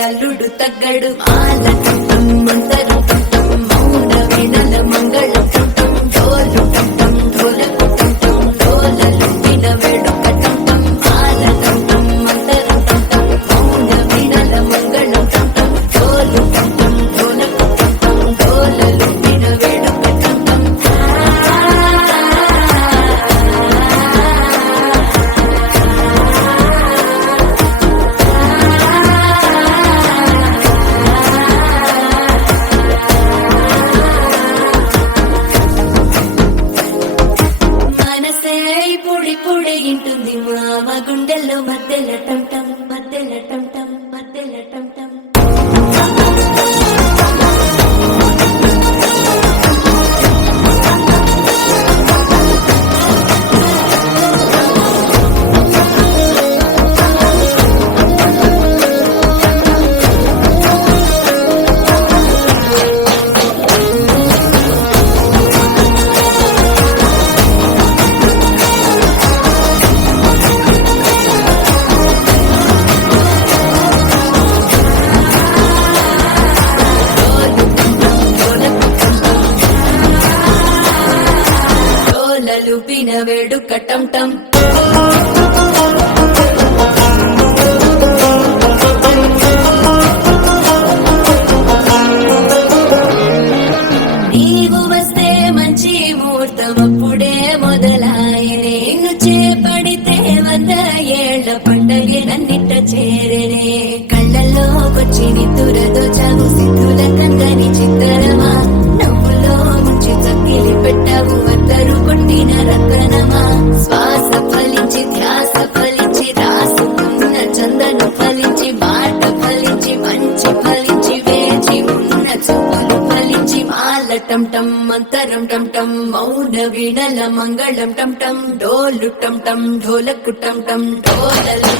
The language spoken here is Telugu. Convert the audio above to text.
అల్లుడు తగ్గడు ఆలటం మంతరు మౌన వినల మంగళ డోలు టం ఢోలకు టం డోలలు విన వేడుక టం ఆలటం మంతరు మౌన వినల మంగళ డోలు టం ఢోలకు టం డోలలు విన వేడుక టం పొడి పొడి ఇంటుంది మామ గుండెల్లో మధ్యల టం టం మధ్యల టం టం మధ్యల టం టం లూపిన వేడుక టం టం నీవు వస్తే మంచి ముహూర్తం అప్పుడే మొదలాయనే చేపడితే 100 ఏళ్ల పండగే నన్నిట చేరనే కళ్ళల్లోకొచ్చి నిద్దురదో చావు సిద్ధుల కందని చిత్తరమా నవ్వులో ముంచి చక్కిలి పెట్టావు అందరూ కొట్టిన రతనమా శ్వాస ఫలించి ధ్యాస ఫలించి రాసుకున్న చందను ఫలించి మాట ఫలించి మంచి ఫలించి వేచి ఉన్న చూపులు ఫలించి మాల టం టం మంతరం టం టం మౌన వీణల మంగళం టం టం డోలు టం టం ఢోలకు టం టం డోలలు